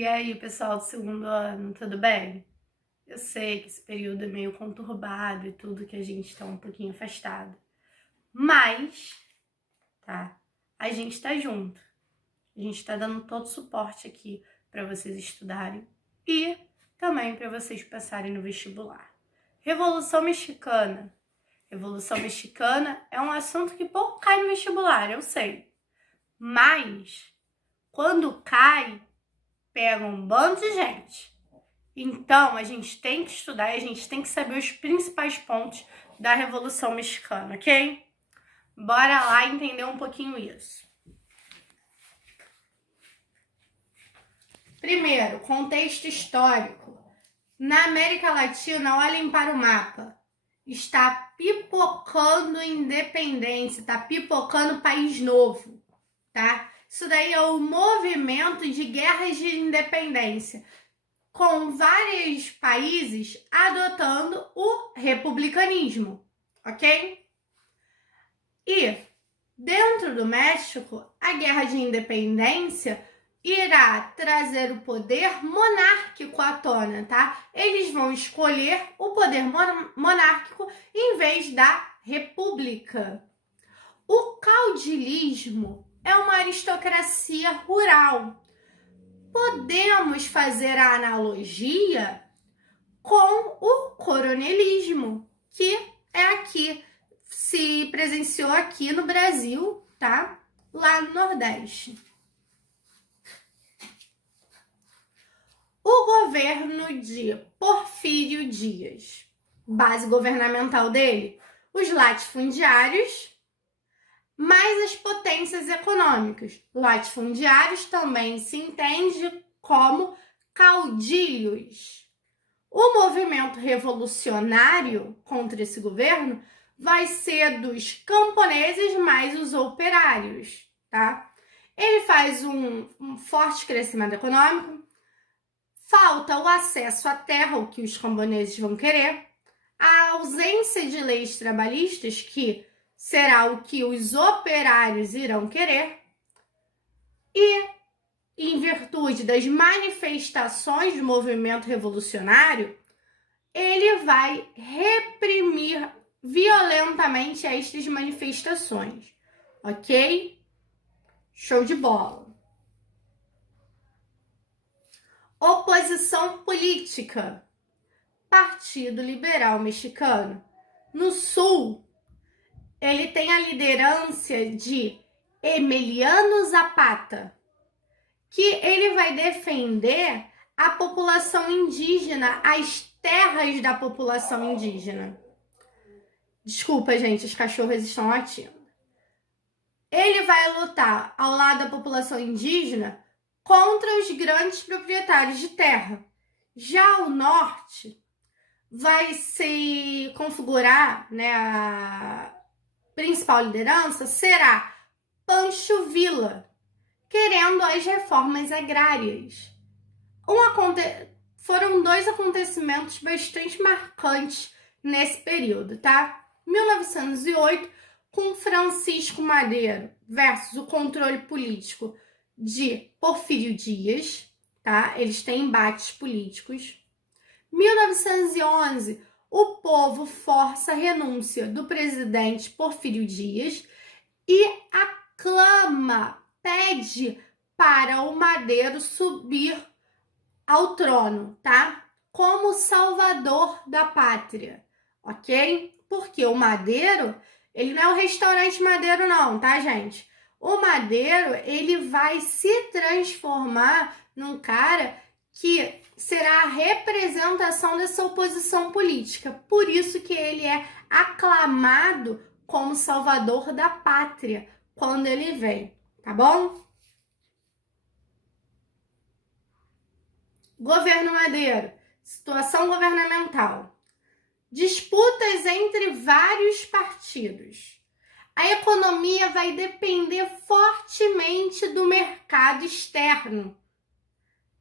E aí, pessoal do segundo ano, tudo bem? Eu sei que esse período é meio conturbado e tudo, que a gente tá um pouquinho afastado. Mas, tá? A gente tá junto. A gente tá dando todo o suporte aqui para vocês estudarem e também para vocês passarem no vestibular. Revolução Mexicana. Revolução Mexicana é um assunto que pouco cai no vestibular, eu sei. Mas, quando cai, pega um bando de gente. Então, a gente tem que estudar e a gente tem que saber os principais pontos da Revolução Mexicana, ok? Bora lá entender um pouquinho isso. Primeiro, contexto histórico. Na América Latina, olhem para o mapa. Está pipocando independência, está pipocando país novo, tá? Isso daí é o movimento de guerras de independência, com vários países adotando o republicanismo, ok? E dentro do México, a guerra de independência irá trazer o poder monárquico à tona, tá? Eles vão escolher o poder monárquico em vez da república. O caudilismo é uma aristocracia rural. Podemos fazer a analogia com o coronelismo, que é aqui, se presenciou aqui no Brasil, tá? Lá no Nordeste. O governo de Porfírio Dias, base governamental dele, os latifundiários, mais as potências econômicas. Latifundiários também se entende como caudilhos. O movimento revolucionário contra esse governo vai ser dos camponeses mais os operários, tá? Ele faz um forte crescimento econômico, falta o acesso à terra, o que os camponeses vão querer, a ausência de leis trabalhistas, que será o que os operários irão querer, e, em virtude das manifestações do movimento revolucionário, ele vai reprimir violentamente estas manifestações, ok? Show de bola. Oposição política. Partido Liberal Mexicano. No Sul, ele tem a liderança de Emiliano Zapata, que ele vai defender a população indígena, as terras da população indígena. Desculpa, gente, os cachorros estão latindo. Ele vai lutar ao lado da população indígena contra os grandes proprietários de terra. Já o norte vai se configurar, né, a principal liderança será Pancho Villa, querendo as reformas agrárias. Foram dois acontecimentos bastante marcantes nesse período, tá? 1908, com Francisco Madeiro versus o controle político de Porfírio Dias, tá? Eles têm embates políticos. 1911, o povo força a renúncia do presidente Porfírio Dias e aclama, pede para o Madeiro subir ao trono, tá? Como salvador da pátria, ok? Porque o Madeiro, ele não é o restaurante Madeiro não, tá, gente? O Madeiro, ele vai se transformar num cara que será a representação dessa oposição política. Por isso que ele é aclamado como salvador da pátria quando ele vem, tá bom? Governo Madeiro, situação governamental. Disputas entre vários partidos. A economia vai depender fortemente do mercado externo.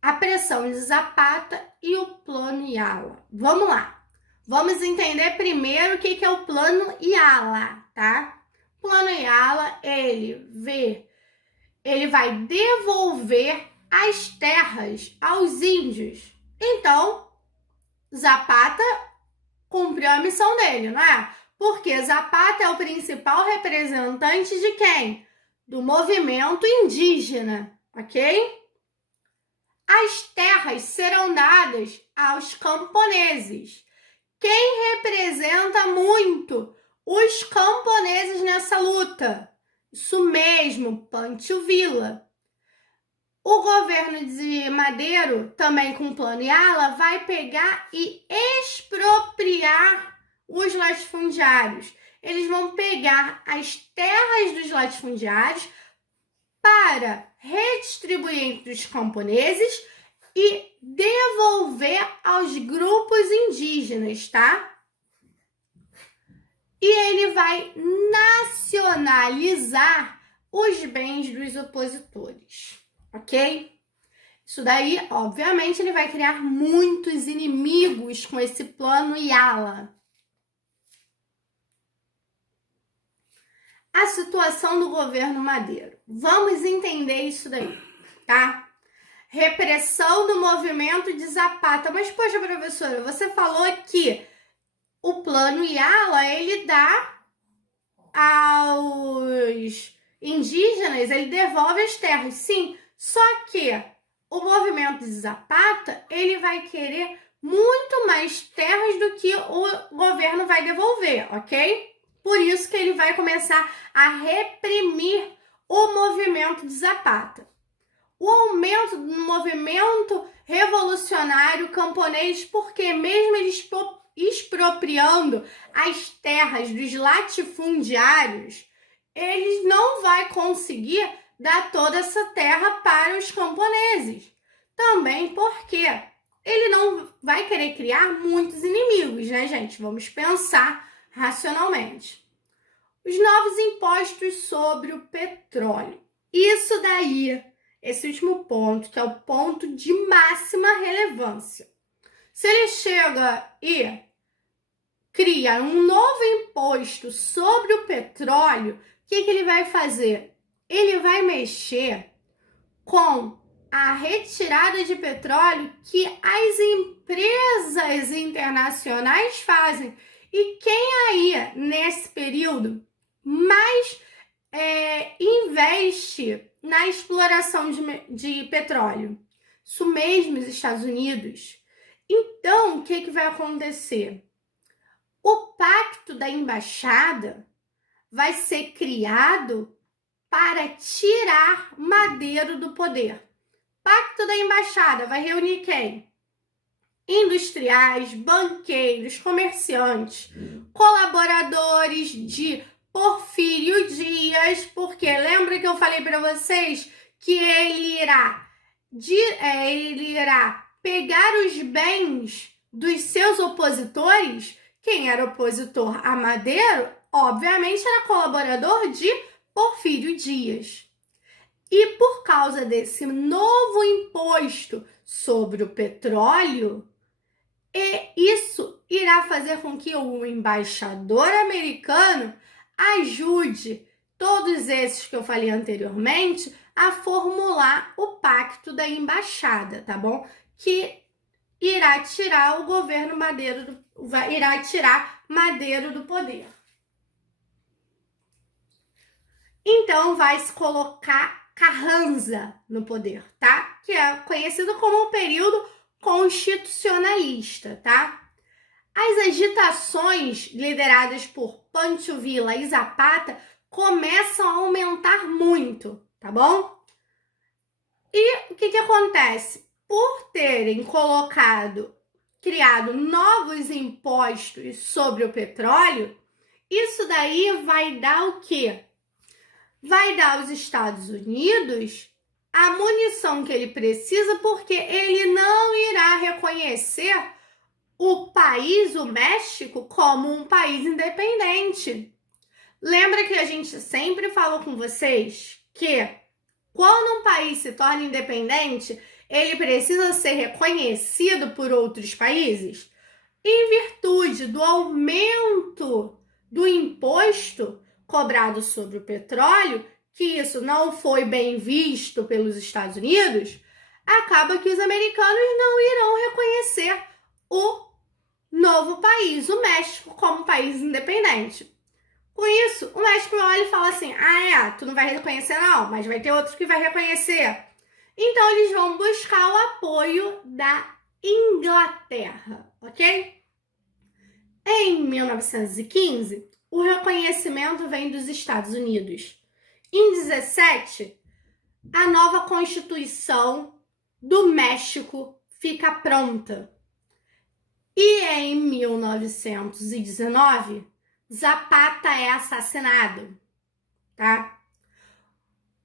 A pressão de Zapata e o plano Yala. Vamos lá. Vamos entender primeiro o que é o plano Yala, tá? O plano Yala, ele vai devolver as terras aos índios. Então, Zapata cumpriu a missão dele, não é? Porque Zapata é o principal representante de quem? Do movimento indígena, ok? As terras serão dadas aos camponeses. Quem representa muito os camponeses nessa luta? Isso mesmo, Pancho Villa. O governo de Madero, também com o Plano Yala, vai pegar e expropriar os latifundiários. Eles vão pegar as terras dos latifundiários para redistribuir entre os camponeses e devolver aos grupos indígenas, tá? E ele vai nacionalizar os bens dos opositores, ok? Isso daí, obviamente, ele vai criar muitos inimigos com esse plano Yala. A situação do governo Madero. Vamos entender isso daí, tá? Repressão do movimento de Zapata. Mas, poxa, professora, você falou que o plano Yala, ele dá aos indígenas, ele devolve as terras. Sim, só que o movimento de Zapata, ele vai querer muito mais terras do que o governo vai devolver, ok? Por isso que ele vai começar a reprimir o movimento de Zapata. O aumento do movimento revolucionário camponês, porque mesmo eles expropriando as terras dos latifundiários, eles não vão conseguir dar toda essa terra para os camponeses. Também porque ele não vai querer criar muitos inimigos, né, gente? Vamos pensar racionalmente. Os novos impostos sobre o petróleo. Isso daí, esse último ponto, que é o ponto de máxima relevância. Se ele chega e cria um novo imposto sobre o petróleo, o que ele vai fazer? Ele vai mexer com a retirada de petróleo que as empresas internacionais fazem. E quem aí, nesse período, mais investe na exploração de petróleo? Isso mesmo, os Estados Unidos. Então, o que vai acontecer? O Pacto da Embaixada vai ser criado para tirar Madero do poder. Pacto da Embaixada vai reunir quem? Industriais, banqueiros, comerciantes, colaboradores de Porfírio Dias, porque lembra que eu falei para vocês que ele irá pegar os bens dos seus opositores? Quem era opositor a Madero, obviamente, era colaborador de Porfírio Dias. E por causa desse novo imposto sobre o petróleo, isso irá fazer com que o embaixador americano ajude todos esses que eu falei anteriormente a formular o Pacto da Embaixada, tá bom? Que irá tirar o governo Madero, irá tirar Madero do poder. Então vai se colocar Carranza no poder, tá? Que é conhecido como um período constitucionalista, tá? As agitações lideradas por Pancho Villa e Zapata começam a aumentar muito, tá bom? E o que acontece? Por terem criado novos impostos sobre o petróleo, isso daí vai dar o quê? Vai dar aos Estados Unidos a munição que ele precisa, porque ele não irá reconhecer o país, o México, como um país independente. Lembra que a gente sempre falou com vocês que quando um país se torna independente, ele precisa ser reconhecido por outros países? Em virtude do aumento do imposto cobrado sobre o petróleo, que isso não foi bem visto pelos Estados Unidos, acaba que os americanos não irão reconhecer o novo país, o México, como país independente. Com isso, o México olha e fala assim: tu não vai reconhecer não, mas vai ter outros que vai reconhecer. Então, eles vão buscar o apoio da Inglaterra, ok? Em 1915, o reconhecimento vem dos Estados Unidos. Em 17, a nova Constituição do México fica pronta. E em 1919, Zapata é assassinado, tá?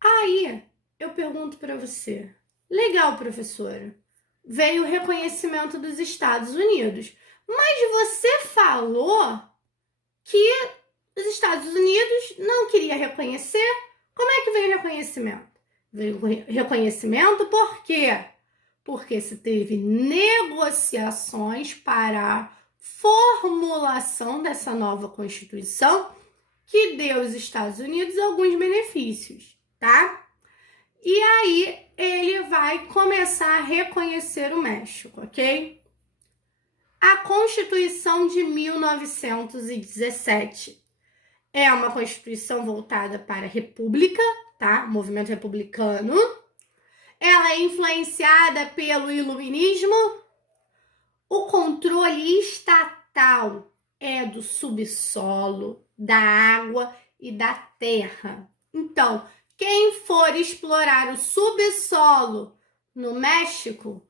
Aí, eu pergunto para você. Legal, professora. Veio o reconhecimento dos Estados Unidos. Mas você falou que os Estados Unidos não queria reconhecer. Como é que veio o reconhecimento? Veio o reconhecimento por quê? Porque se teve negociações para a formulação dessa nova Constituição que deu aos Estados Unidos alguns benefícios, tá? E aí ele vai começar a reconhecer o México, ok? A Constituição de 1917 é uma Constituição voltada para a República, tá? O movimento republicano. Ela é influenciada pelo Iluminismo. O controle estatal é do subsolo, da água e da terra. Então, quem for explorar o subsolo no México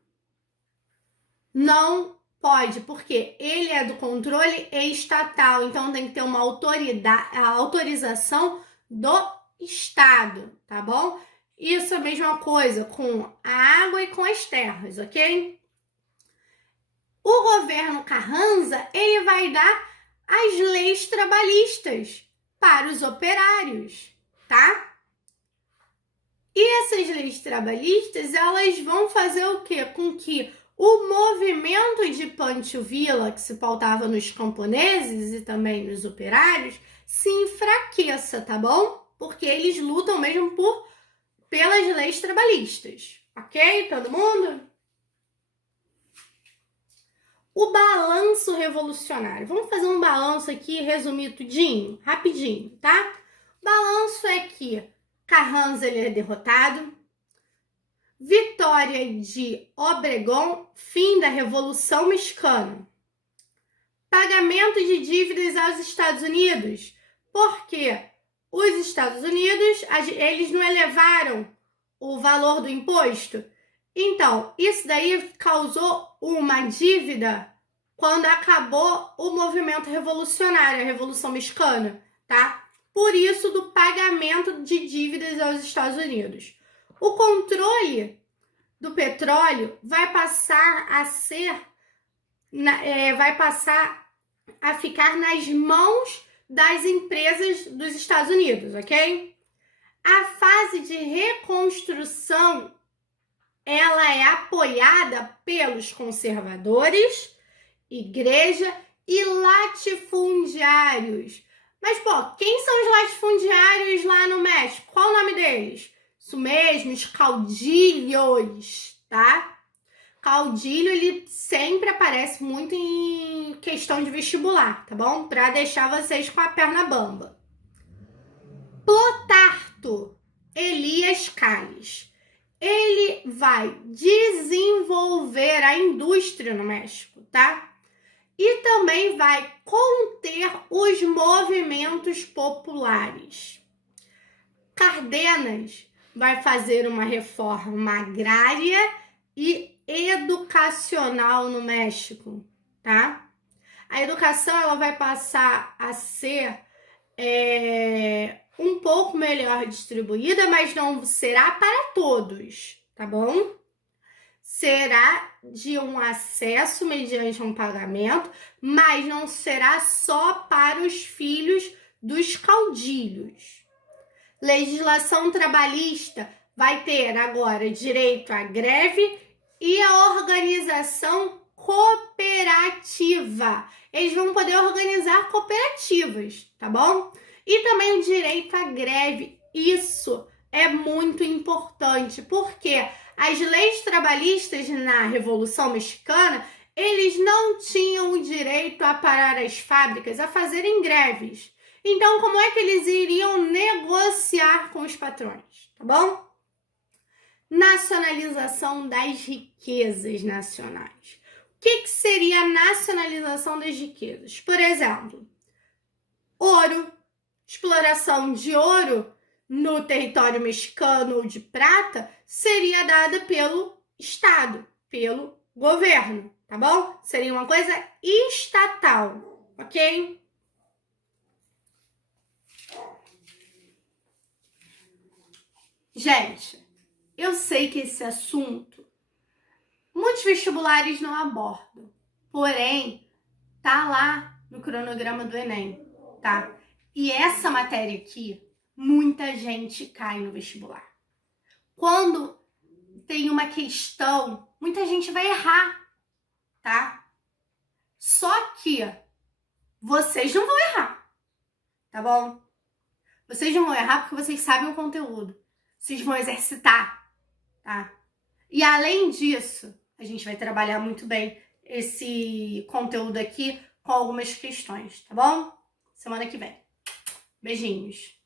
não pode, porque ele é do controle estatal, então tem que ter uma autorização do Estado, tá bom? Isso é a mesma coisa com a água e com as terras, ok? O governo Carranza, ele vai dar as leis trabalhistas para os operários, tá? E essas leis trabalhistas, elas vão fazer o quê? Com que o movimento de Pancho Villa, que se pautava nos camponeses e também nos operários, se enfraqueça, tá bom? Porque eles lutam mesmo pelas leis trabalhistas, ok? Todo mundo? O balanço revolucionário. Vamos fazer um balanço aqui, resumir tudinho, rapidinho, tá? O balanço é que Carranza ele é derrotado, vitória de Obregón, fim da Revolução Mexicana, pagamento de dívidas aos Estados Unidos, porque os Estados Unidos, eles não elevaram o valor do imposto. Então, isso daí causou uma dívida quando acabou o movimento revolucionário, a Revolução Mexicana, tá? Por isso, do pagamento de dívidas aos Estados Unidos. O controle do petróleo vai passar a ficar nas mãos das empresas dos Estados Unidos, ok? A fase de reconstrução, ela é apoiada pelos conservadores, igreja e latifundiários. Mas, quem são os latifundiários lá no México? Qual o nome deles? Isso mesmo, os caudilhos, tá? Caudilho, ele sempre aparece muito em questão de vestibular, tá bom? Para deixar vocês com a perna bamba. Plutarco Elias Calles. Ele vai desenvolver a indústria no México, tá? E também vai conter os movimentos populares. Cárdenas vai fazer uma reforma agrária e educacional no México, tá? A educação ela vai passar a ser um pouco melhor distribuída, mas não será para todos, tá bom? Será de um acesso mediante um pagamento, mas não será só para os filhos dos caudilhos. Legislação trabalhista vai ter agora direito à greve e à organização cooperativa. Eles vão poder organizar cooperativas, tá bom? E também o direito à greve. Isso é muito importante, porque As leis trabalhistas na Revolução Mexicana, eles não tinham o direito a parar as fábricas, a fazerem greves. Então, como é que eles iriam negociar com os patrões, tá bom? Nacionalização das riquezas nacionais. O que seria a nacionalização das riquezas? Por exemplo, ouro, exploração de ouro no território mexicano ou de prata seria dada pelo Estado, pelo governo, tá bom? Seria uma coisa estatal, ok? Gente, eu sei que esse assunto muitos vestibulares não abordam, porém, tá lá no cronograma do Enem, tá? E essa matéria aqui, muita gente cai no vestibular. Quando tem uma questão, muita gente vai errar, tá? Só que vocês não vão errar, tá bom? Vocês não vão errar porque vocês sabem o conteúdo. Vocês vão exercitar, tá? E além disso, a gente vai trabalhar muito bem esse conteúdo aqui com algumas questões, tá bom? Semana que vem. Beijinhos.